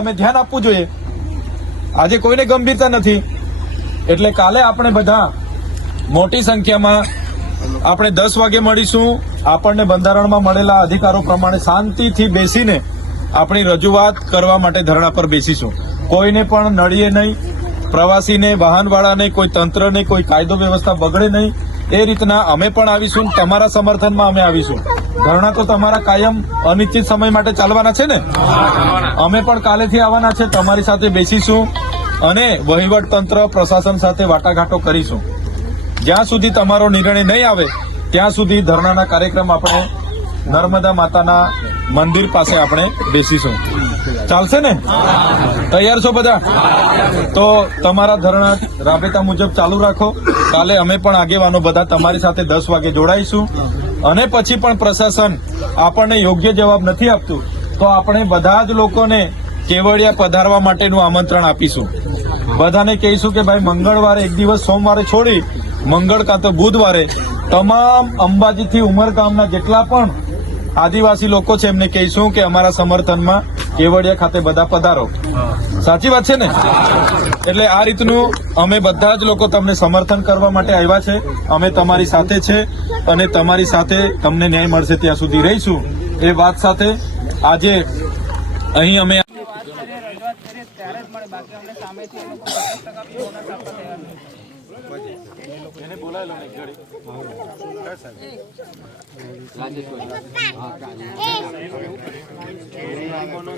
અમે ધ્યાન આપવું જોઈએ. આજે કોઈને ગંભીરતા નથી. એટલે કાલે આપણે બધા મોટી સંખ્યામાં આપણે દસ વાગે મળીશું. આપણને બંધારણમાં મળેલા અધિકારો પ્રમાણે શાંતિથી બેસીને આપણી રજૂઆત કરવા માટે ધરણા પર બેસીશું. કોઈને પણ નડીએ નહીં, પ્રવાસીને, વાહનવાળાને, કોઈ તંત્રને, કોઈ કાયદો વ્યવસ્થા બગડે નહીં. એ રીતના અમે પણ આવીશું તમારા સમર્થનમાં અમે આવીશું. ધરણા તો તમારા કાયમ અનિશ્ચિત સમય માટે ચાલવાના છે ને? અમે પણ કાલેથી આવવાના છે, તમારી સાથે બેસીશું અને વહીવટ તંત્ર, પ્રશાસન સાથે વાટાઘાટો કરીશું. જ્યાં સુધી તમારો નિર્ણય નહીં આવે, ત્યાં સુધી ધરણાના કાર્યક્રમ આપણે નર્મદા માતાના મંદિર પાસે આપણે બેસીશું. ચાલશે ને? તૈયાર છો બધા? તો તમારા ધરણા રાબેતા મુજબ ચાલુ રાખો. કાલે અમે પણ આગેવાનો બધા તમારી સાથે દસ વાગે જોડાઈશું. અને પછી પણ પ્રશાસન આપણને યોગ્ય જવાબ નથી આપતું, તો આપણે બધા જ લોકોને કેવડિયા પધારવા માટેનું આમંત્રણ આપીશું. બધાને કહીશું કે ભાઈ, મંગળવારે એક દિવસ સોમવારે છોડી, મંગળ કાં તો બુધવારે, તમામ અંબાજીથી ઉમરગામના જેટલા પણ આદિવાસી લોકો છે એમને કહીશું કે અમારા સમર્થનમાં કેવડિયા ખાતે બધા પધારો. સાચી વાત છે ને? એટલે આ રીતનું અમે બધા જ લોકો તમને સમર્થન કરવા માટે આવ્યા છે. અમે તમારી સાથે છે અને તમારી સાથે તમને ન્યાય મળશે ત્યાં સુધી રહીશું. એ વાત સાથે આજે અહીં અમે એ